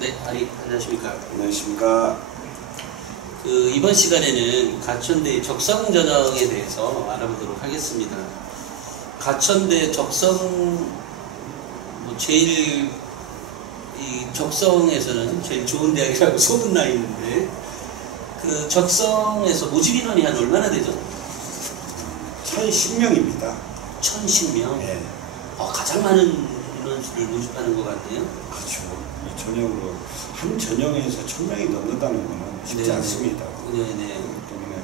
네, 안녕하십니까. 안녕하십니까. 이번 시간에는 가천대 적성 전형에 대해서 알아보도록 하겠습니다. 가천대 적성, 제일, 적성에서는 제일 좋은 대학이라고 소문나 있는데, 그 적성에서 모집 인원이 한 얼마나 되죠? 1010명입니다. 1010명? 네. 가장 많은 인원수를 모집하는 것 같네요. 그렇죠. 이 전형으로, 한 전형에서 1000명이 넘는다는 것은 쉽지 네네. 않습니다. 네네. 그렇기 때문에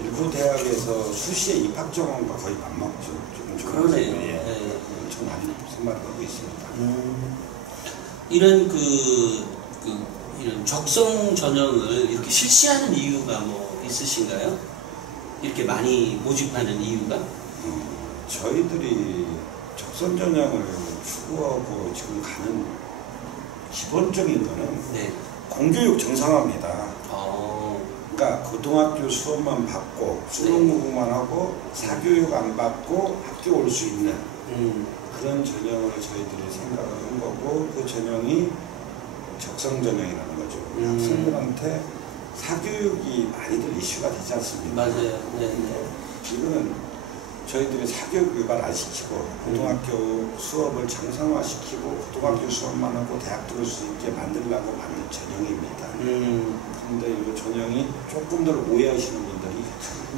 일부 대학에서 수시의 입학 정원과 거의 맞먹죠. 그러네요. 네. 엄청 많이 생각을 하고 있습니다. 이런 이런 적성 전형을 이렇게 실시하는 이유가 뭐 있으신가요? 이렇게 많이 모집하는 이유가? 저희들이 적성 전형을 추구하고 지금 가는 기본적인 거는 네. 공교육 정상화입니다. 그러니까 고등학교 수업만 받고 수능 공부만 하고 사교육 안 받고 학교 올 수 있는 그런 전형을 저희들이 생각을 한 거고, 그 전형이 적성 전형이라는 거죠. 학생들한테 사교육이 많이들 이슈가 되지 않습니까? 맞아요. 네네. 이거는 저희들이 사교육 유발 안 시키고 고등학교 수업을 정상화시키고 고등학교 수업만 하고 대학 들어올 수 있게 만들려고 만든 전형입니다. 그런데 이 전형이 조금들 오해하시는 분들이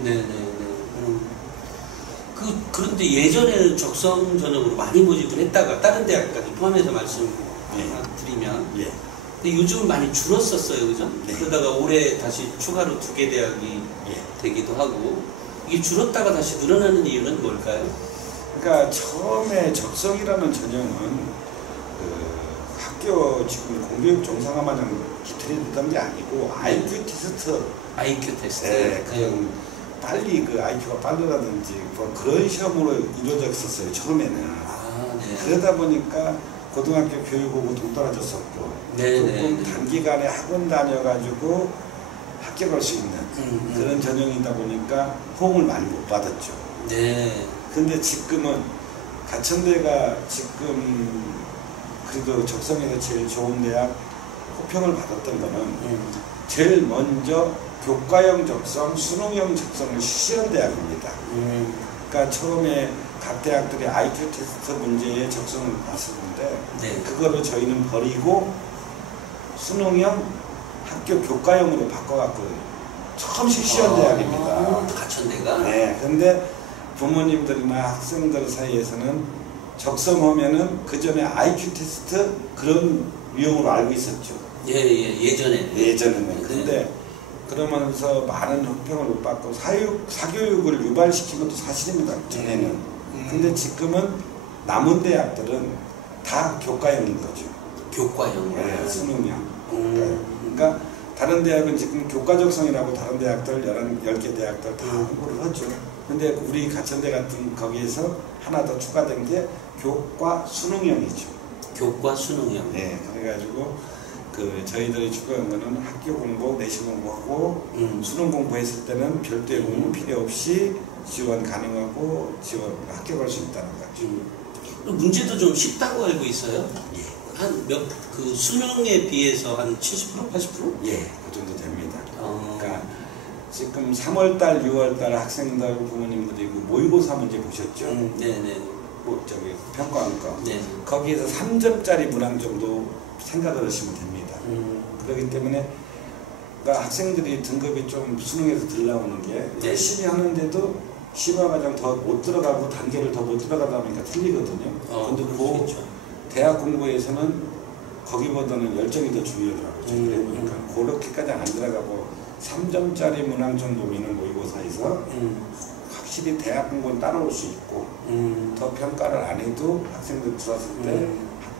네네네. 그런데 예전에는 적성 전형으로 많이 모집을 했다가 다른 대학까지 포함해서 말씀드리면 예. 근데 요즘은 많이 줄었었어요, 그죠? 네. 그러다가 올해 다시 추가로 2개 대학이 되기도 하고, 이게 줄었다가 다시 늘어나는 이유는 뭘까요? 그러니까 처음에 적성이라는 전형은 학교 지금 공교육 정상화만 기틀이 되던 게 아니고 IQ 테스트. IQ 테스트. 네, 그냥 빨리 IQ가 빠르다든지 뭐 그런 시험으로 이루어졌었어요, 처음에는. 네. 그러다 보니까 고등학교 교육하고 동떨어졌었고, 조금 단기간에 학원 다녀가지고 합격할 수 있는 그런 전형이다 보니까 호응을 많이 못 받았죠. 네. 근데 지금은 가천대가 지금 그래도 적성에서 제일 좋은 대학 호평을 받았던 거는 제일 먼저 교과형 적성, 수능형 적성을 실시한 대학입니다. 그러니까 처음에 각 대학들이 IQ 테스트 문제에 적성을 봤었는데 그거를 저희는 버리고 수능형 학교 교과형으로 바꿔갖고 처음 실시한 대학입니다. 가천대가? 네. 근데 부모님들이나 학생들 사이에서는 적성하면은 그 전에 IQ 테스트 그런 유형으로 알고 있었죠. 예전에는. 근데 그러면서 많은 호평을 못 받고 사교육을 유발시킨 것도 사실입니다. 전에는. 근데 지금은 남은 대학들은 다 교과형인 거죠. 교과형? 네, 수능형. 그러니까 다른 대학은 지금 교과적성이라고 다른 대학들 10개 대학들 다 홍보를 하죠. 근데 우리 가천대 같은 거기에서 하나 더 추가된 게 교과 수능형이죠. 교과 수능형. 네, 그래가지고 저희들이 추가한 거는 학교 공부, 내신 공부하고 수능 공부했을 때는 별도의 공부 필요 없이 지원 가능하고 합격할 수 있다는 거죠. 문제도 좀 쉽다고 알고 있어요. 수능에 비해서 한 70%? 80%? 예, 그 정도 됩니다. 그러니까 지금 3월달, 6월달 학생들, 부모님들이 모의고사 문제 보셨죠? 네네. 평가한 거. 네. 거기에서 3점짜리 문항 정도 생각을 하시면 됩니다. 그렇기 때문에 그러니까 학생들이 등급이 좀 수능에서 덜 나오는 게 열심히 하는데도 심화 과정 더 못 들어가고 단계를 더 못 들어가다 보니까 틀리거든요. 근데 대학 공부에서는 거기보다는 열정이 더 중요하더라고요. 그러니까 그렇게까지 안 들어가고 3점짜리 문항 정도 미는 모의고사에서 확실히 대학 공부는 따라올 수 있고 더 평가를 안 해도 학생들 들어왔을 때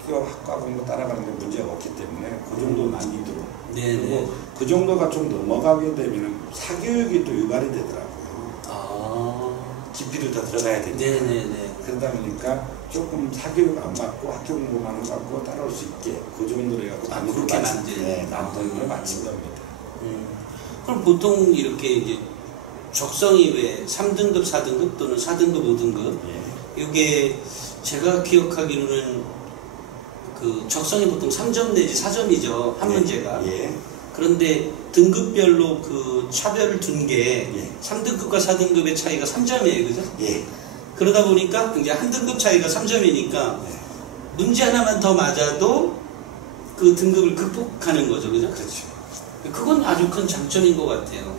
학과 공부 따라가는 데 문제가 없기 때문에 그 정도 난이도로 그리고 그 정도가 좀 넘어가게 되면 사교육이 또 유발이 되더라고요. 깊이를 더 들어가야 되니까. 그러다 보니까 조금 사교육 안 받고 학교 공부만 받고 따라올 수 있게 그 정도로 해갖고 난이도를 맞춘 겁니다. 그럼 보통 이렇게 이제 적성이 왜 3등급, 4등급 또는 4등급, 5등급 이게 제가 기억하기로는 그 적성이 보통 3점 내지 4점이죠. 한 예. 문제가. 예. 그런데 등급별로 그 차별을 둔 게 예. 3등급과 4등급의 차이가 3점이에요. 그죠? 예. 그러다 보니까 이제 한 등급 차이가 3점이니까 예. 문제 하나만 더 맞아도 그 등급을 극복하는 거죠. 그죠? 그렇죠. 그건 아주 큰 장점인 것 같아요.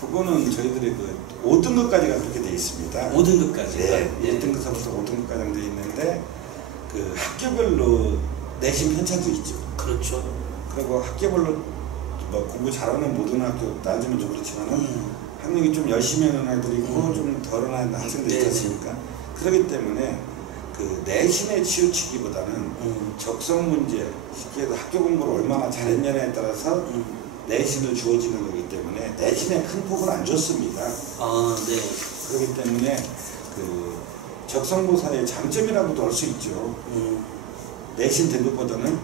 그거는 저희들이 그 5등급까지가 그렇게 되어 있습니다. 5등급까지. 네. 1등급서부터 5등급까지 되어 있는데 그 학교별로 내신 편차도 있죠. 그렇죠. 그리고 학교별로 뭐 공부 잘하는 모든 학교 따지면 좀 그렇지만은 학력이 좀 열심히 하는 아이들이 있고 좀 덜한 학생들이 있지 않습니까? 그렇기 때문에 그 내신에 치우치기보다는 적성 문제, 쉽게 해서 학교 공부를 얼마나 잘했냐에 따라서 내신을 주어지는 거기 때문에 내신에 큰 폭은 안 줬습니다. 아, 네. 그렇기 때문에 그 적성고사의 장점이라고도 할 수 있죠. 내신 등급보다는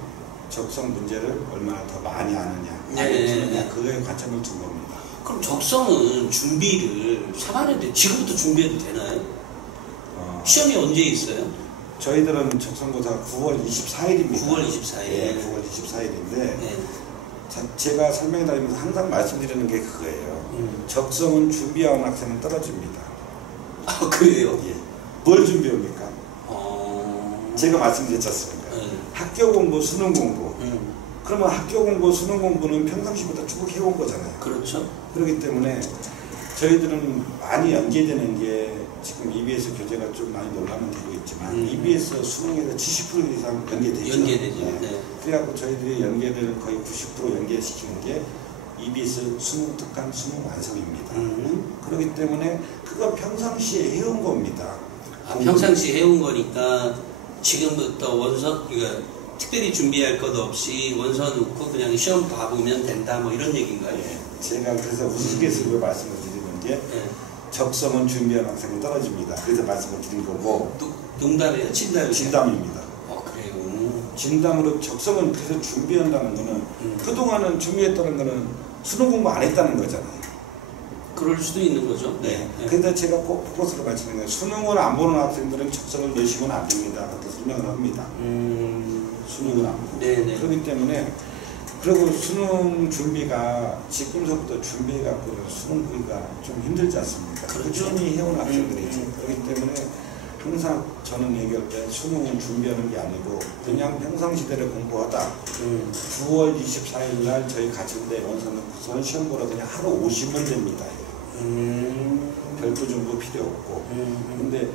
적성 문제를 얼마나 더 많이 아느냐, 많이 푸느냐, 그거에 관점을 둔 겁니다. 그럼 적성은 준비를 3학년 때 지금부터 준비해도 되나요? 시험이 언제 있어요? 저희들은 적성고사 9월 24일입니다. 9월 24일. 네, 9월 24일인데 네. 제가 설명해 드리면서 항상 말씀드리는 게 그거예요. 적성은 준비해온 학생은 떨어집니다. 아, 그래요? 예. 뭘 준비합니까? 어... 제가 말씀드렸지 않습니까? 학교 공부, 수능 공부. 그러면 학교 공부, 수능 공부는 평상시보다 쭉 해온 거잖아요. 그렇죠. 그렇기 때문에 저희들은 많이 연계되는 게 지금 EBS 교재가 좀 많이 논란은 되고 있지만 EBS 수능에서 70% 이상 연계되죠. 연계되죠. 네. 네. 그래갖고 저희들이 연계를 거의 90% 연계시키는 게 EBS 수능 특강 수능 완성입니다. 그렇기 때문에 그거 평상시에 해온 겁니다. 아, 평상시에 해온 거니까 지금부터 원서, 그러니까 특별히 준비할 것 없이 원서 놓고 그냥 시험 봐보면 된다, 뭐 이런 얘기인가요? 예. 제가 그래서 우스갯소리로 말씀을 드리는 게 적성은 준비한 학생은 떨어집니다. 그래서 말씀을 드린 거고. 농담이에요? 진담이에요? 진담입니다. 그래요? 진담으로 적성은 그래서 준비한다는 거는 그동안은 준비했다는 거는 수능 공부 안 했다는 거잖아요. 그럴 수도 있는 거죠. 네. 그래서 제가 꼭 포커스로 맞추는 거예요. 수능을 안 보는 학생들은 적성을 내시면 안 됩니다. 그렇게 설명을 합니다. 수능을 안 보고. 네네. 그렇기 때문에 그리고 수능 준비가 지금서부터 준비해갖고 수능 보기가 좀 힘들지 않습니까? 그렇죠. 꾸준히 해온 학생들이죠. 그렇기 때문에 항상 저는 얘기할 때 수능은 준비하는 게 아니고 그냥 평상시대로 공부하다 9월 24일 날 저희 가천대 원서 놓고선 시험 보러 그냥 하루 오시면 됩니다. 별도 정보 필요 없고. 근데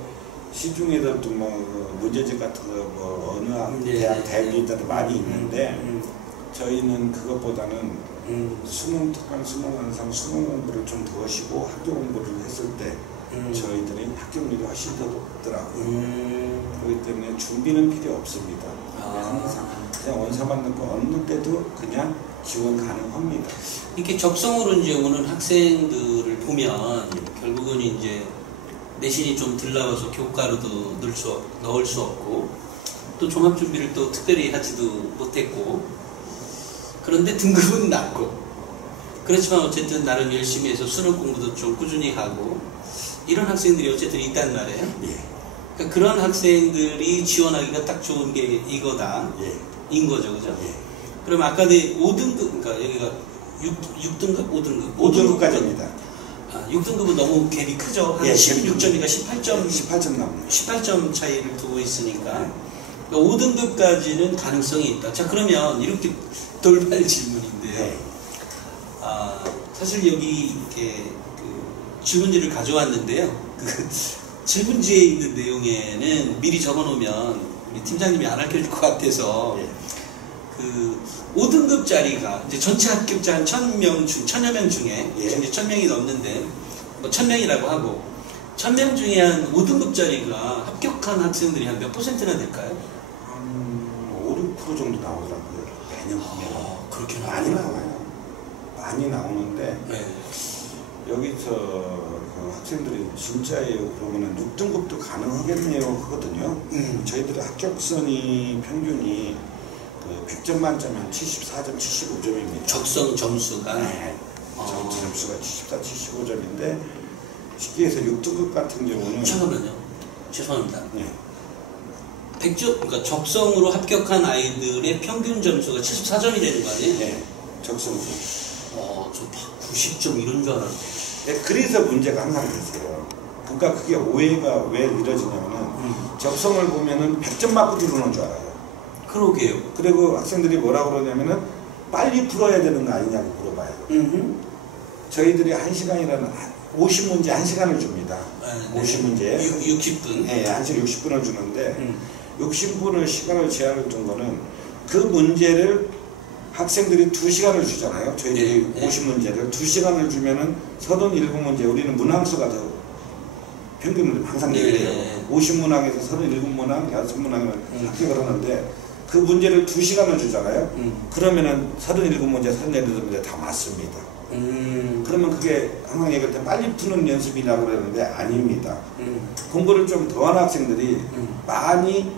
시중에도 뭐 문제집 같은 거 뭐 어느 대학 대학들이 많이 있는데 저희는 그것보다는 수능 특강, 수능 완성, 수능 공부를 좀 더 하시고 학교 공부를 했을 때 저희들이 합격률이 훨씬 더 높더라고요. 그렇기 때문에 준비는 필요 없습니다. 항상 그냥 원서만 넣고 어느 때도 그냥 지원 가능합니다. 이렇게 적성으로 이제 오는 학생들을 보면 결국은 이제 내신이 좀 덜 나와서 교과로도 넣을 수 없고 또 종합준비를 또 특별히 하지도 못했고 그런데 등급은 낮고 그렇지만 어쨌든 나름 열심히 해서 수능 공부도 좀 꾸준히 하고 이런 학생들이 어쨌든 있단 말이에요. 예. 그러니까 그런 학생들이 지원하기가 딱 좋은 게 이거다. 예. 인 거죠. 그죠? 예. 그럼 아까 내 5등급, 그러니까 여기가 6등급? 5등급? 5등급까지입니다. 아, 6등급은 너무 갭이 크죠. 한 예, 16점이니까 18점, 18점 나옵니다. 18점 차이를 두고 있으니까. 그러니까 5등급까지는 가능성이 있다. 자, 그러면 이렇게 돌발 질문인데요. 네. 아, 사실 여기 이렇게 그 질문지를 가져왔는데요. 그 질문지에 있는 내용에는 미리 적어 놓으면 우리 팀장님이 안 알려줄 것 같아서 예. 그 5등급짜리가 이제 전체 합격자 한 1000여 명 중에 예. 지금 이제 1000명이 넘는데 뭐 1000명이라고 하고 1000명 중에 한 5등급짜리가 합격한 학생들이 한 몇 %나 될까요? 한 5, 6% 정도 나오더라고요. 매년 보면. 그렇게 많이 나와요. 많이 나오는데 네. 여기서 그 학생들이 진짜예요. 그러면은 6등급도 가능하겠네요. 하거든요. 저희들의 합격선이 평균이 그 100점 만점에 한 74점, 75점입니다. 적성 점수가 네. 점수가 74, 75점인데 쉽게 해서 6등급 같은 경우는 잠깐만요. 죄송합니다. 네. 100점, 그러니까 적성으로 합격한 아이들의 평균 점수가 74점이 되는 거 아니에요? 네, 적성으로. 저 90점 이런 줄 알았는데. 네, 그래서 문제가 항상 되세요. 그러니까 그게 오해가 왜 이루어지냐면은 적성을 보면은 100점 맞고 들어오는 줄 알아요. 그러게요. 그리고 학생들이 뭐라 그러냐면은 빨리 풀어야 되는 거 아니냐고 물어봐요. 저희들이 1시간이라는 50문제 1시간을 줍니다. 네. 50문제 60분. 네, 1시간 60분을 주는데 60분을 시간을 제한을 둔 거는 그 문제를 학생들이 2시간을 주잖아요. 저희들이 네. 50문제를 2시간을 주면은 37문제, 우리는 문항수가 더 평균을 항상 얘기를 해요. 네. 50문항에서 37문항, 6문항을 합격을 하는데 그 문제를 2시간을 주잖아요. 그러면은 37문제, 38문제 다 맞습니다. 그러면 그게 항상 얘기할 때 빨리 푸는 연습이라고 그러는데 아닙니다. 공부를 좀 더한 학생들이 많이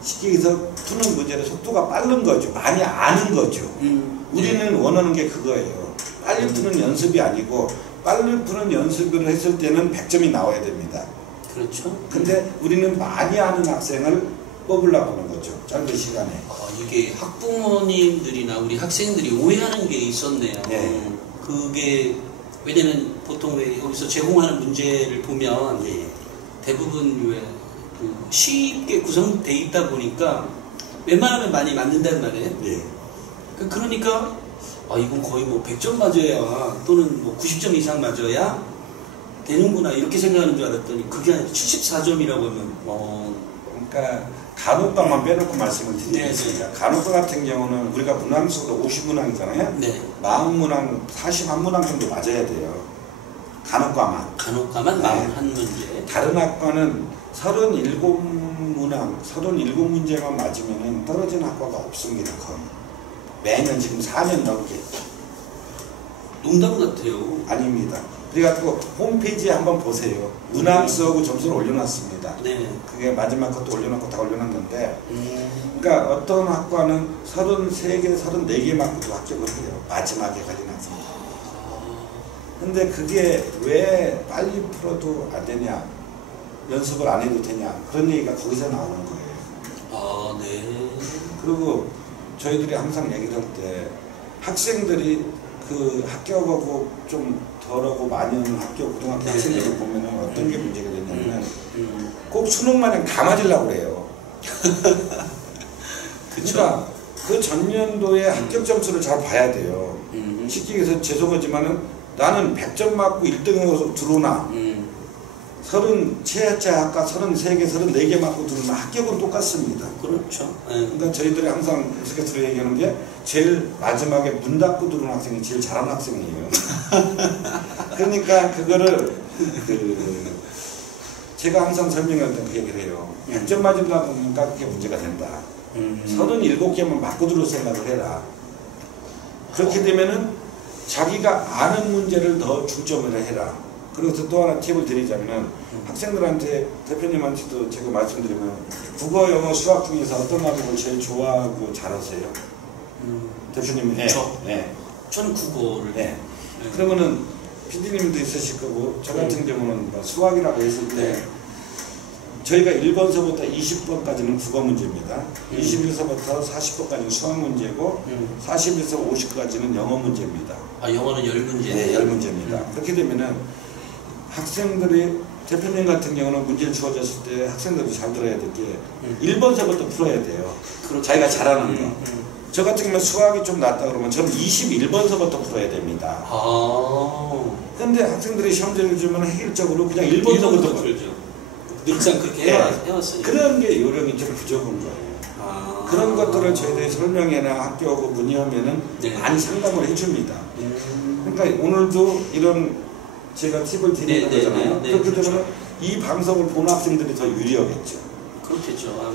쉽게 해서 푸는 문제의 속도가 빠른 거죠. 많이 아는 거죠. 우리는 원하는 게 그거예요. 빨리 푸는 연습이 아니고 빨리 푸는 연습을 했을 때는 100점이 나와야 됩니다. 그렇죠. 근데 우리는 많이 아는 학생을 뽑으려고 하는 거죠. 짧은 시간에. 이게 학부모님들이나 우리 학생들이 오해하는 게 있었네요. 네. 그게 왜냐면 보통 왜 여기서 제공하는 문제를 보면 대부분 왜 쉽게 구성되어 있다 보니까 웬만하면 많이 맞는단 말이에요. 네. 그러니까 이건 거의 뭐 100점 맞아야 또는 뭐 90점 이상 맞아야 되는구나 이렇게 생각하는 줄 알았더니 그게 아니라 74점이라고 하면 그러니까 간호과만 빼놓고 말씀을 드리겠습니다. 간호과 같은 경우는 우리가 문항수가 50문항이잖아요. 네. 40문항, 41문항 정도 맞아야 돼요. 간호과만. 간호과만 네. 41문제. 다른 학과는 37문항, 37문제만 맞으면 떨어지는 학과가 없습니다. 거의. 매년 지금 4년 넘게. 농담 같아요. 아닙니다. 그래갖고 홈페이지에 한번 보세요. 문항수하고 점수를 올려놨습니다. 네. 그게 마지막 것도 올려놓고 다 올려놨는데 그러니까 어떤 학과는 33개, 34개 맞고도 합격을 해요. 마지막에 가진 학생. 근데 그게 왜 빨리 풀어도 안 되냐, 연습을 안 해도 되냐, 그런 얘기가 거기서 나오는 거예요. 네. 그리고 저희들이 항상 얘기를 할 때 학생들이 그 합격하고 좀 덜하고 많이 오는 학교 고등학교 학생들을 보면은 어떤 게 문제가 되냐면 꼭 수능 마냥 다 맞으려고 그래요. 그러니까 그 전년도에 합격 점수를 잘 봐야 돼요. 쉽게 얘기해서 죄송하지만은 나는 100점 맞고 1등으로 들어오나 30 학과 33개, 34개 맞고 들어오나 합격은 똑같습니다. 그렇죠. 그러니까 저희들이 항상 우스갯소리 얘기하는 게 제일 마지막에 문 닫고 들어오는 학생이 제일 잘하는 학생이에요. 그러니까 그거를 제가 항상 설명할 때 그 얘기를 해요. 100점 맞으려다 보니까 그게 문제가 된다. 37개만 맞고 들어올 생각을 해라. 그렇게 되면은 자기가 아는 문제를 더 중점을 해라. 그리고 또 하나 팁을 드리자면 학생들한테, 대표님한테도 제가 말씀드리면 국어, 영어, 수학 중에서 어떤 과목을 제일 좋아하고 잘하세요? 대표님은? 네. 네. 저는 국어를. 네. 그러면은 PD님도 있으실 거고 저 같은 경우는 뭐 수학이라고 했을 때 저희가 1번서부터 20번까지는 국어 문제입니다. 21서부터 40번까지는 수학 문제고 40에서 50까지는 영어 문제입니다. 영어는 10문제? 네, 10문제입니다. 그렇게 되면은 학생들이, 대표님 같은 경우는 문제를 주어졌을 때 학생들이 잘 들어야 될 게 1번서부터 풀어야 돼요. 자기가 잘하는 거. 저 같은 경우는 수학이 좀 낫다 그러면 저는 21번서부터 풀어야 됩니다. 근데 학생들이 시험지를 주면 해결적으로 그냥 1번서부터 풀죠. 늘상 그렇게 해왔으니까. 그런 게 요령이 좀 부족한 거예요. 그런 것들을 저희들이 설명회나 학교하고 문의하면은 많이 상담을 해줍니다. 그러니까 오늘도 이런 제가 팁을 드리는 거잖아요. 그렇게 그렇죠. 되면 이 방송을 보는 학생들이 더 유리하겠죠. 그렇겠죠.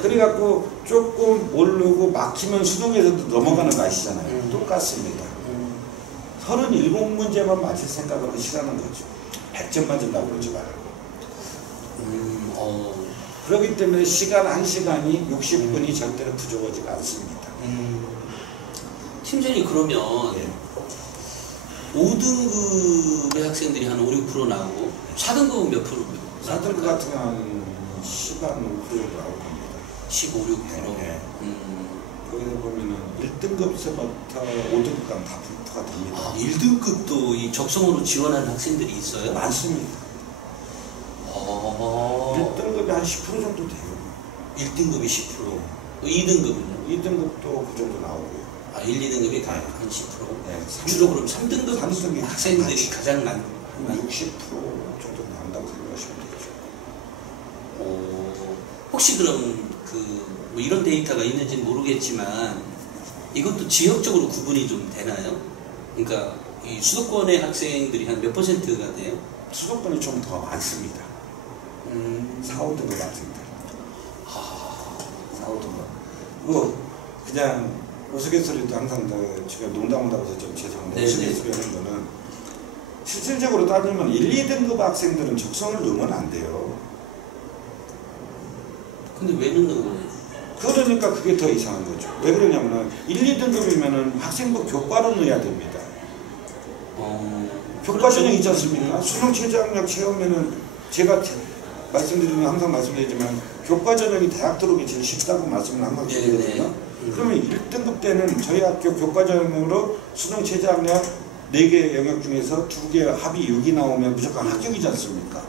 그래갖고 조금 모르고 막히면 수능에서도 넘어가는 거 아시잖아요. 똑같습니다. 37문제만 맞을 생각을 하시라는 거죠. 100점 맞으려고 그러지 말고. 그렇기 때문에 시간 1시간이 60분이 절대로 부족하지가 않습니다. 팀장님 그러면 5등급의 학생들이 한 5, 6% 나오고 4등급은 몇 프로? 4등급 같은 경우는 15, 15한 5% 정도 나올 겁니다. 15, 16%. 네. 거기서 보면은 1등급서부터 5등급까지 다 분포가 됩니다. 아, 1등급도 이 적성으로 지원하는 학생들이 있어요? 많습니다. 1등급이 한 10% 정도 돼요. 1등급이 10%. 2등급은요? 2등급도 그 정도 나오고요. 아, 1, 2등급이 한 10%? 네, 주로 그럼 3등급 학생들이 가장 한 60% 정도 나온다고 생각하시면 되죠. 혹시 그럼 뭐 이런 데이터가 있는지는 모르겠지만 이것도 지역적으로 구분이 좀 되나요? 그러니까 이 수도권의 학생들이 한 몇 %가 돼요? 수도권이 좀 더 많습니다. 4, 5등급 학생들. 4, 5등급. 뭐 그냥 우스갯소리도 항상 제가 농담한다고 해서 좀 죄송한데 우스갯소리 하는 거는 실질적으로 따지면 1, 2등급 학생들은 적성을 넣으면 안 돼요. 근데 왜 넣는 거예요? 그러니까 그게 더 이상한 거죠. 왜 그러냐면은 1, 2등급이면은 학생부 교과로 넣어야 됩니다. 교과 전형 있지 않습니까? 수능 최저학력 채우면은 제가 말씀드리면 항상 말씀드리지만 교과 전형이 대학 들어오기 제일 쉽다고 말씀을 항상 드리거든요. 그러면 1등급 때는 저희 학교 교과 전형으로 수능 최저학력 4개 영역 중에서 2개 합이 6이 나오면 무조건 합격이지 않습니까?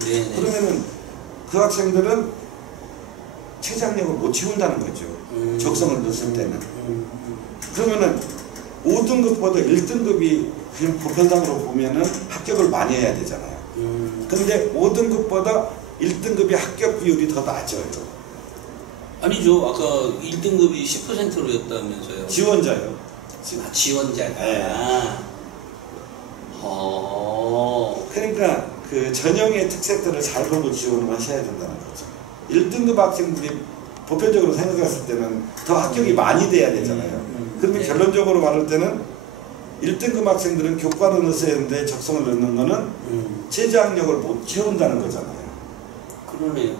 네네. 그러면은 그 학생들은 최저학력을 못 채운다는 거죠. 적성을 넣었을 때는. 그러면은 5등급보다 1등급이 그냥 보편상으로 보면은 합격을 많이 해야 되잖아요. 근데 5등급보다 1등급이 합격 비율이 더 낮아요. 아니죠. 아까 1등급이 10%였다면서요. 지원자요. 지원자가. 네. 그러니까 그 전형의 특색들을 잘 보고 지원을 하셔야 된다는 거죠. 1등급 학생들이 보편적으로 생각했을 때는 더 합격이 많이 돼야 되잖아요. 그러면 결론적으로 말할 때는 1등급 학생들은 교과로 넣었어야 하는데 적성을 넣는 거는 최저학력을 못 채운다는 거잖아요. 그러네요.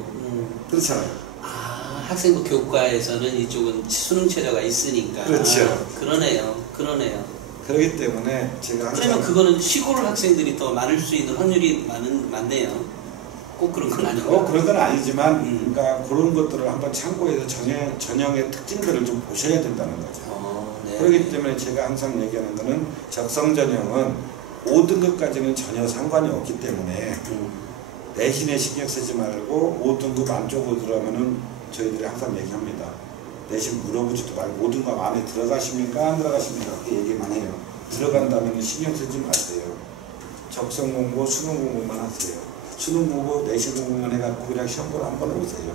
그렇잖아요. 아, 학생부 교과에서는 이쪽은 수능 최저가 있으니까. 그렇죠. 그러네요. 그렇기 때문에 제가 항상 그러면 그거는 시골 학생들이 더 많을 수 있는 확률이 많네요. 꼭 그런 건 아니고. 그런 건 아니지만 그러니까 그런 것들을 한번 참고해서 전형의 특징들을 좀 보셔야 된다는 거죠. 네. 그렇기 때문에 제가 항상 얘기하는 거는 적성 전형은 5등급까지는 전혀 상관이 없기 때문에 내신에 신경 쓰지 말고 5등급 안쪽으로 들어가면은 저희들이 항상 얘기합니다. 내신 물어보지도 말고 5등급 안에 들어가십니까? 안 들어가십니까? 그렇게 얘기만 해요. 들어간다면 신경 쓰지 마세요. 적성 공부, 수능 공부만 하세요. 수능 공부, 내신 공부만 해갖고 그냥 시험 보러 한번 오세요.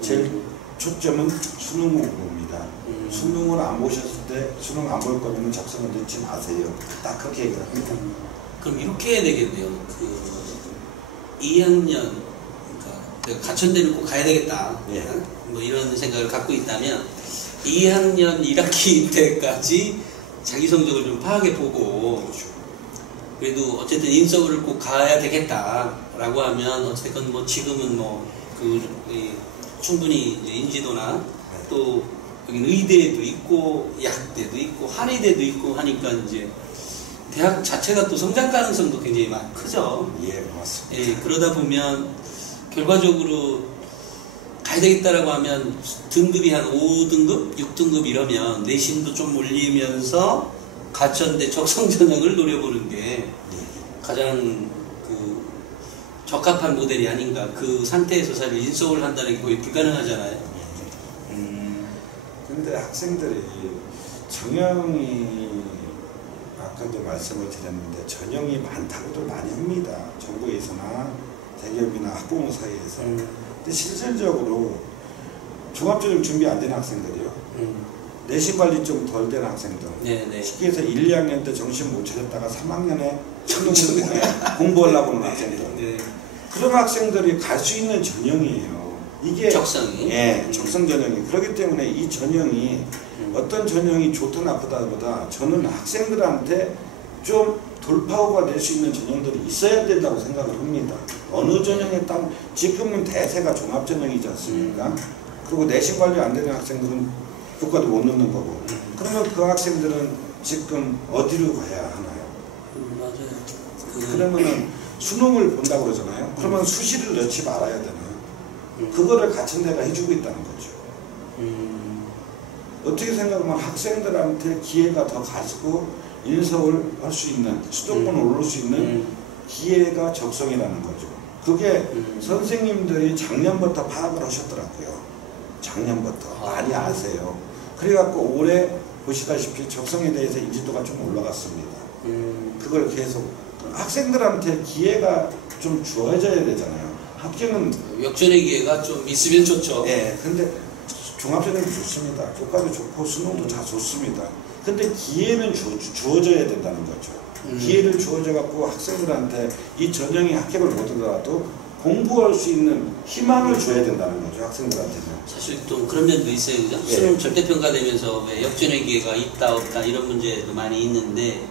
제일 초점은 수능 공부입니다. 수능을 안 보셨을 때 수능 안 볼 거면 적성을 넣지 마세요. 딱 그렇게 얘기를 합니다. 그럼 이렇게 해야 되겠네요. 2학년, 그러니까 내가 가천대는 꼭 가야 되겠다. 예. 뭐 이런 생각을 갖고 있다면 2학년 1학기 때까지 자기 성적을 좀 파악해보고 그래도 어쨌든 인서울을 꼭 가야 되겠다라고 하면 어쨌든 뭐 지금은 충분히 이제 인지도나 또 여기는 의대도 있고 약대도 있고 한의대도 있고 하니까 이제 대학 자체가 또 성장 가능성도 굉장히 크죠. 예, 맞습니다. 예, 그러다 보면 결과적으로 가야 되겠다라고 하면 등급이 한 5등급, 6등급 이러면 내신도 좀 올리면서 가천대 적성 전형을 노려보는 게 가장 적합한 모델이 아닌가. 그 상태에서 사실 인서울 한다는 게 거의 불가능하잖아요. 근데 학생들이 전형이 아까도 말씀을 드렸는데 전형이 많다고들 많이 합니다. 정부에서나 대기업이나 학부모 사이에서. 근데 실질적으로 종합전형 준비 안 되는 학생들이요. 내신 관리 좀 덜 된 학생들. 네네. 쉽게 해서 1, 2학년 때 정신 못 차렸다가 3학년에 공부하려고 하는 학생들. 네. 그런 학생들이 갈 수 있는 전형이에요. 이게 적성이? 예, 적성 전형이. 그렇기 때문에 이 전형이 어떤 전형이 좋다 나쁘다보다 저는 학생들한테 좀 돌파구가 될 수 있는 전형들이 있어야 된다고 생각을 합니다. 어느 전형에 딱 지금은 대세가 종합전형이지 않습니까? 그리고 내신 관리 안 되는 학생들은 교과도 못 넣는 거고. 그러면 그 학생들은 지금 어디로 가야 하나요? 맞아요. 그러면은 수능을 본다고 그러잖아요. 그러면 수시를 넣지 말아야 되나요? 그거를 같은 데가 해주고 있다는 거죠. 어떻게 생각하면 학생들한테 기회가 더 가지고 인서울 할 수 있는, 수도권을 오를 수 있는 기회가 적성이라는 거죠. 그게 선생님들이 작년부터 파악을 하셨더라고요. 작년부터 많이 아세요. 그래갖고 올해 보시다시피 적성에 대해서 인지도가 좀 올라갔습니다. 그걸 계속 학생들한테 기회가 좀 주어져야 되잖아요. 합격은 역전의 기회가 좀 있으면 좋죠. 네, 근데 종합전형도 좋습니다. 교과도 좋고 수능도 다 좋습니다. 근데 기회는 주어져야 된다는 거죠. 기회를 주어져 갖고 학생들한테 이 전형이 합격을 못하더라도 공부할 수 있는 희망을 줘야 된다는 거죠. 학생들한테는. 사실 또 그런 면도 있어요. 그죠? 네. 수능 절대평가되면서 왜 역전의 기회가 있다 없다 이런 문제도 많이 있는데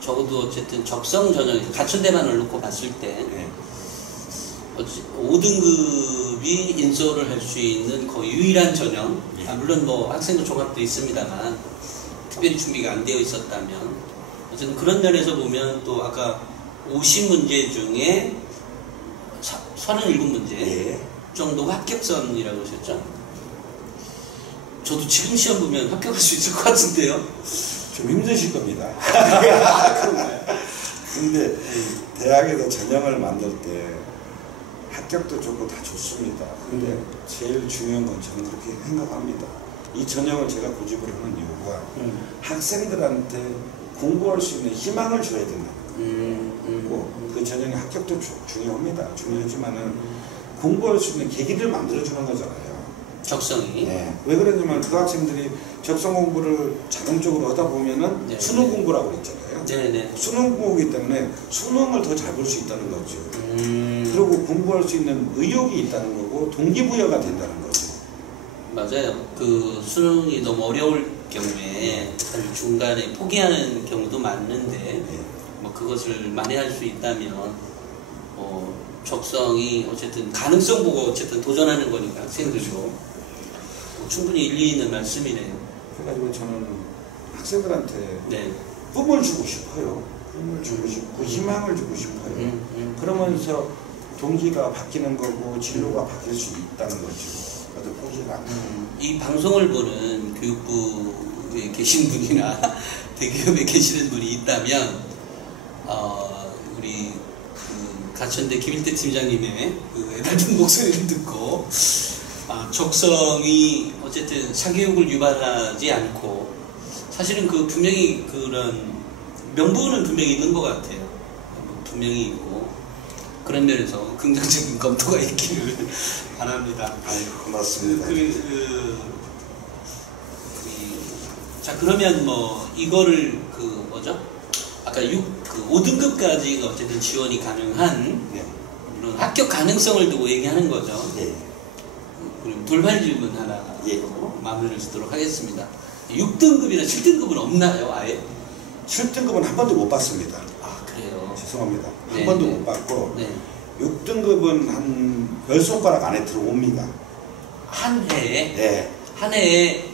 적어도 어쨌든 적성 전형, 가천대만을 놓고 봤을 때 네. 5등급이 인서울을 할 수 있는 거의 유일한 전형. 물론 뭐 학생부 종합도 있습니다만 특별히 준비가 안 되어 있었다면 어쨌든 그런 면에서 보면 또 아까 50문제 중에 37문제 예. 정도가 합격선이라고 하셨죠? 저도 지금 시험 보면 합격할 수 있을 것 같은데요? 좀 힘드실 겁니다. 그런가요? 근데 대학에서 전형을 만들 때 합격도 좋고 다 좋습니다. 근데 제일 중요한 건 저는 그렇게 생각합니다. 이 전형을 제가 고집을 하는 이유가 학생들한테 공부할 수 있는 희망을 줘야 된다. 그 전형의 합격도 중요합니다. 중요하지만은 공부할 수 있는 계기를 만들어주는 거잖아요. 적성이. 네. 왜 그러냐면 그 학생들이 적성 공부를 자동적으로 하다 보면은 네. 수능 공부라고 했잖아요. 네네. 수능 공부이기 때문에 수능을 더 잘 볼 수 있다는 거죠. 그리고 공부할 수 있는 의욕이 있다는 거고 동기부여가 된다는 거죠. 맞아요. 그 수능이 너무 어려울 경우에 사실 중간에 포기하는 경우도 많은데 네. 뭐 그것을 만회할 수 있다면 적성이 어쨌든 가능성 보고 어쨌든 도전하는 거니까 학생들도 충분히 일리 있는 말씀이네요. 그래가지고 저는 학생들한테 네. 꿈을 주고 싶어요. 꿈을 주고 싶고 희망을 주고 싶어요. 그러면서 동기가 바뀌는 거고 진로가 바뀔 수 있다는 거죠. 어떤 포기가 안 이 방송을 보는 교육부에 계신 분이나 대기업에 계시는 분이 있다면 우리 그 가천대 김일태 팀장님의 그 애달픈 목소리를 듣고 적성이 어쨌든 사교육을 유발하지 않고 사실은 그 분명히 그런 명분은 분명히 있는 것 같아요. 분명히 있고 그런 면에서 긍정적인 검토가 있기를 바랍니다. 아유, 고맙습니다. 자, 그러면 뭐 이거를 그 뭐죠? 아까 5등급까지가 어쨌든 지원이 가능한 네. 물론 합격 가능성을 두고 얘기하는 거죠. 네. 그럼 돌발 질문 하나 예. 마무리를 짓도록 하겠습니다. 6등급이나 7등급은 없나요, 아예? 7등급은 한 번도 못 봤습니다. 아, 그래요? 죄송합니다. 한 네, 번도 네. 못 봤고 네. 6등급은 한 10손가락 안에 들어옵니다. 한 해에? 네. 한 해에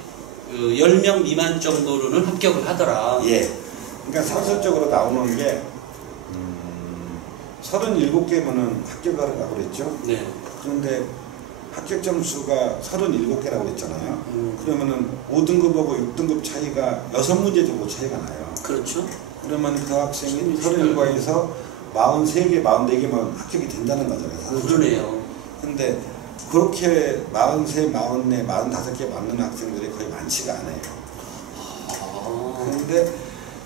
10명 미만 정도로는 합격을 하더라. 예. 그러니까 상설적으로 나오는 게 37개면은 합격을 하라고 그랬죠. 네. 그런데 합격 점수가 37개라고 그랬잖아요. 그러면은 5등급하고 6등급 차이가 6문제 정도 차이가 나요. 그렇죠. 그러면 그 학생이 37개에서 43개, 44개만 합격이 된다는 거잖아요. 그러네요. 근데 그렇게 43, 44, 45개 맞는 학생들이 거의 많지가 않아요. 그런데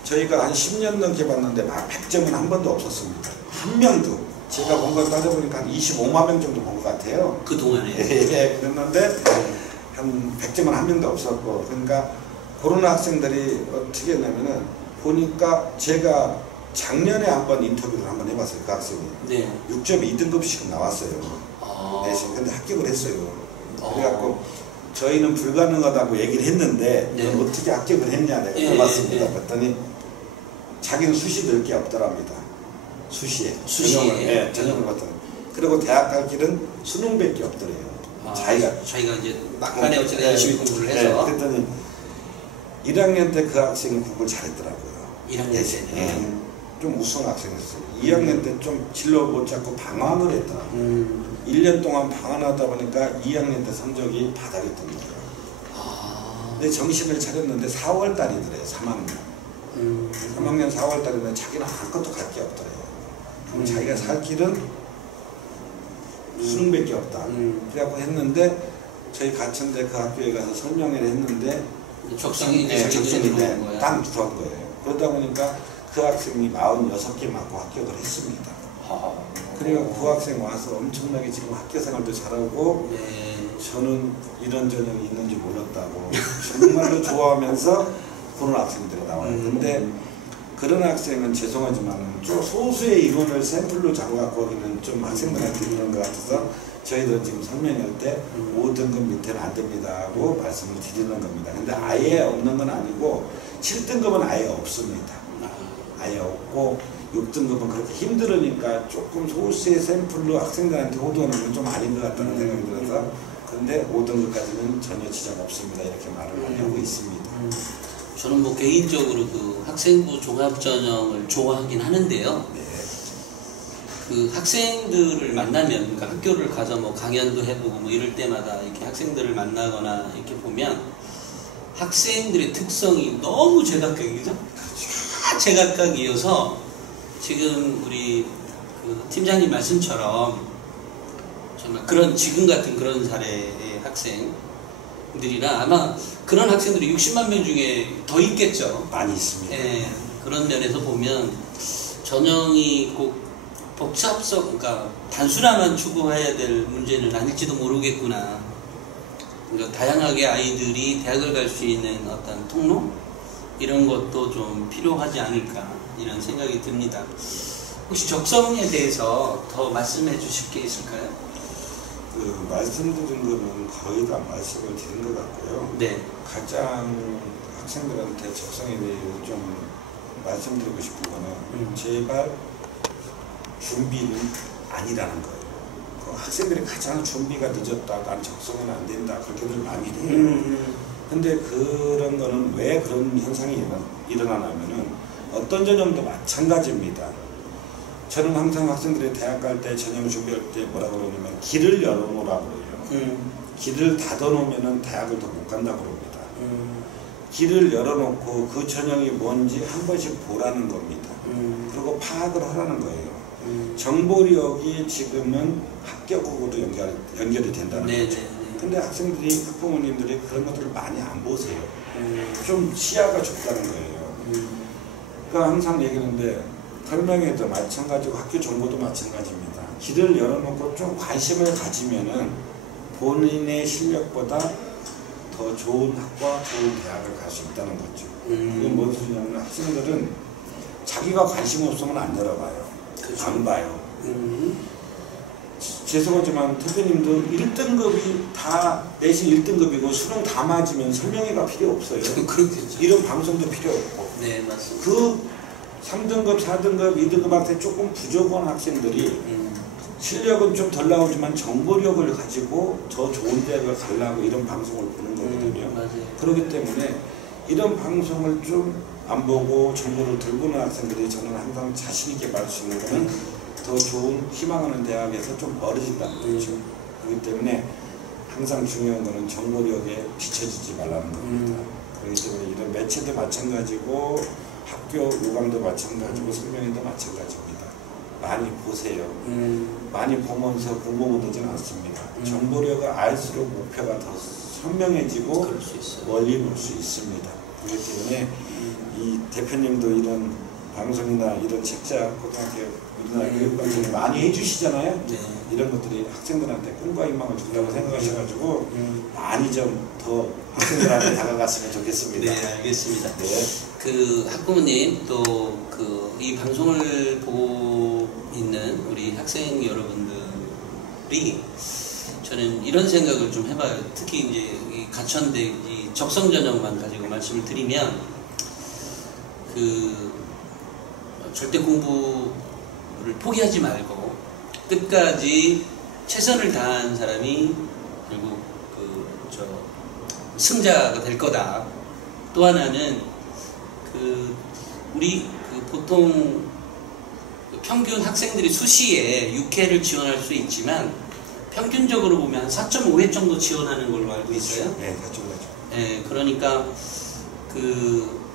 저희가 한 10년 넘게 봤는데 100점은 한 번도 없었습니다. 한 명도. 제가 본 걸 따져보니까 한 25만 명 정도 본 것 같아요. 그 동안에. 예, 그랬는데 한 100점은 한 명도 없었고, 그러니까 그런 학생들이 어떻게 했냐면은 보니까 제가 작년에 한번 인터뷰를 한번 해봤어요. 그 학생이. 네. 6.2등급씩 나왔어요. 내신. 근데 합격을 했어요. 그래갖고 저희는 불가능하다고 얘기를 했는데 네. 어떻게 합격을 했냐 내가 예, 물어봤습니다. 예, 예. 그랬더니 자기는 수시 넣을 게 없더랍니다. 수시에. 수시에. 전형을 봤더니. 그리고 대학 갈 길은 수능밖에 없더래요. 자기가 이제 막판에 어쨌든 열심히 공부를 해서. 네, 그랬더니 1학년 때 그 학생이 공부를 잘했더라고요. 1학년 때는. 좀 우수한 학생이었어요. 2학년 때 좀 진로 못 잡고 방황을 했더라고요. 1년 동안 방황하다 보니까 2학년 때 성적이 바닥이 뜬 거예요. 근데 정신을 차렸는데 4월 달이더래요. 3학년. 3학년 4월 달이면 자기는 아무것도 갈 게 없더래요. 그럼 자기가 살 길은 수능밖에 없다. 그래갖고 했는데 저희 가천대 그 학교에 가서 설명회를 했는데 적성이 딱 들어온 거예요. 그러다 보니까 그 학생이 46개 맞고 합격을 했습니다. 그리고 그 학생 와서 엄청나게 지금 학교 생활도 잘하고 저는 이런 전형이 있는지 몰랐다고 정말로 좋아하면서 그런 학생들이 나와요. 근데 그런 학생은 죄송하지만 좀 소수의 인원을 샘플로 잡아갖고 하기는 좀 학생들한테 이런 것 같아서 저희도 지금 설명할 때 5등급 밑에는 안 됩니다 하고 말씀을 드리는 겁니다. 근데 아예 없는 건 아니고 7등급은 아예 없습니다. 아예 없고 6등급은 그렇게 힘들으니까 조금 소수의 샘플로 학생들한테 호도하는 건 좀 아닌 것 같다는 생각이 들어서 근데 5등급까지는 전혀 지장 없습니다 이렇게 말을 많이 하고 있습니다. 저는 뭐 개인적으로 그 학생부 종합전형을 좋아하긴 하는데요. 그 학생들을 만나면, 그러니까 학교를 가서 뭐 강연도 해보고 뭐 이럴 때마다 이렇게 학생들을 만나거나 이렇게 보면 학생들의 특성이 너무 제각각이죠. 다 제각각이어서 지금 우리 그 팀장님 말씀처럼 정말 그런 지금 같은 그런 사례의 학생들이나 아마 그런 학생들이 60만 명 중에 더 있겠죠. 많이 있습니다. 예, 그런 면에서 보면 전형이 꼭 복잡성, 그러니까 단순화만 추구해야 될 문제는 아닐지도 모르겠구나. 그러니까 다양하게 아이들이 대학을 갈 수 있는 어떤 통로 이런 것도 좀 필요하지 않을까 이런 생각이 듭니다. 혹시 적성에 대해서 더 말씀해 주실 게 있을까요? 그 말씀드린 거는 거의 다 말씀을 드린 것 같고요. 네. 가장 학생들한테 적성에 대해서 좀 말씀드리고 싶은 거는 제발 준비는 아니라는 거예요. 그 학생들이 가장 준비가 늦었다, 난 적성은 안 된다 그렇게들 많이 해요. 근데 그런 거는 왜 그런 현상이 일어나냐면은 어떤 전형도 마찬가지입니다. 저는 항상 학생들이 대학 갈 때 전형 준비할 때 뭐라고 그러냐면 길을 열어놓으라고 그래요. 길을 닫아놓으면 대학을 더 못 간다고 그럽니다. 길을 열어놓고 그 전형이 뭔지 한 번씩 보라는 겁니다. 그리고 파악을 하라는 거예요. 정보력이 지금은 합격으로도 연결이 된다는 거죠. 근데 학생들이, 학부모님들이 그런 것들을 많이 안 보세요. 좀 시야가 좁다는 거예요. 그러니까 항상 얘기하는데 설명회도 마찬가지고 학교 정보도 마찬가지입니다. 길을 열어놓고 좀 관심을 가지면은 본인의 실력보다 더 좋은 학과, 좋은 대학을 갈 수 있다는 거죠. 그게 무슨 소리냐면 학생들은 자기가 관심 없으면 안 열어봐요. 그렇죠. 안 봐요. 죄송하지만 대표님도 1등급이 다 내신 1등급이고 수능 다 맞으면 설명회가 필요 없어요. 그렇겠죠. 이런 방송도 필요 없고. 네, 맞습니다. 그 3등급, 4등급, 2등급한테 조금 부족한 학생들이 실력은 좀 덜 나오지만 정보력을 가지고 더 좋은 대학을 가려고 이런 방송을 보는 거거든요. 맞아요. 그렇기 때문에 이런 방송을 좀 안 보고 정보를 덜 보는 학생들이 저는 항상 자신 있게 말할 수 있는 거는 더 좋은 희망하는 대학에서 좀 멀어진다는 거죠. 그렇기 때문에 항상 중요한 거는 정보력에 뒤처지지 말라는 겁니다. 그렇기 때문에 이런 매체도 마찬가지고 학교 요강도 마찬가지고 설명회도 마찬가지입니다. 많이 보세요. 많이 보면서 공부만 되지는 않습니다. 정보력을 알수록 목표가 더 선명해지고 멀리 볼 수 있습니다. 그렇기 때문에 이 대표님도 이런 방송이나 이런 책자 고등학교 우리나라 교육방송을 많이 해주시잖아요. 네. 이런 것들이 학생들한테 꿈과 희망을 준다고 생각하셔가지고 많이 좀 더 학생들한테 다가갔으면 좋겠습니다. 네, 알겠습니다. 네. 그 학부모님 또 그 이 방송을 보고 있는 우리 학생 여러분들이 저는 이런 생각을 좀 해봐요. 특히 이제 이 가천대 이 적성 전형만 가지고 말씀을 드리면 그 절대 공부를 포기하지 말고 끝까지 최선을 다한 사람이 결국 그 승자가 될 거다. 또 하나는 그 우리 그 보통 평균 학생들이 수시에 6회를 지원할 수 있지만 평균적으로 보면 한 4.5회 정도 지원하는 걸로 알고 있어요. 네, 4.5회. 네, 그러니까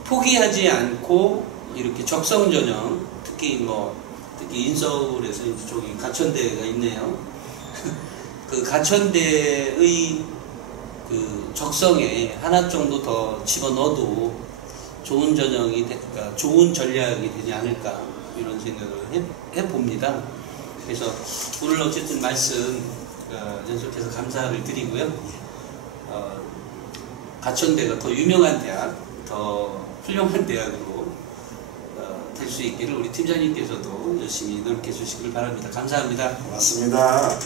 포기하지 않고 이렇게 적성 전형, 특히 인서울에서 저기 가천대가 있네요. 그 가천대의 적성에 하나 정도 더 집어넣어도 좋은 전형이 그러니까 좋은 전략이 되지 않을까 이런 생각을 해봅니다. 그래서 오늘 어쨌든 말씀 연속해서 감사를 드리고요. 가천대가 더 유명한 대학, 더 훌륭한 대학으로 될 수 있기를 우리 팀장님께서도 열심히 노력해 주시길 바랍니다. 감사합니다. 고맙습니다.